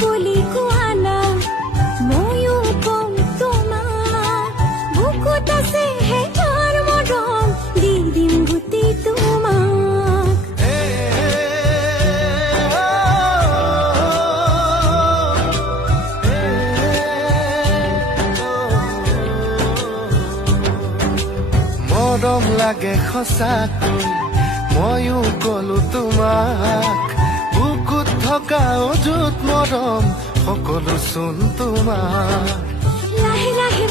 বুলি কোৱা না ময়ো কম তোমাক বুকুত আছে হেজাৰ মৰম দি দিম গোটেই তোমাক মৰম লাগে সঁচাকৈ ময়ো কলো তোমাক বুকুত থকা অযুত মৰম সকলো চোন তোমাৰ লাহে লাহে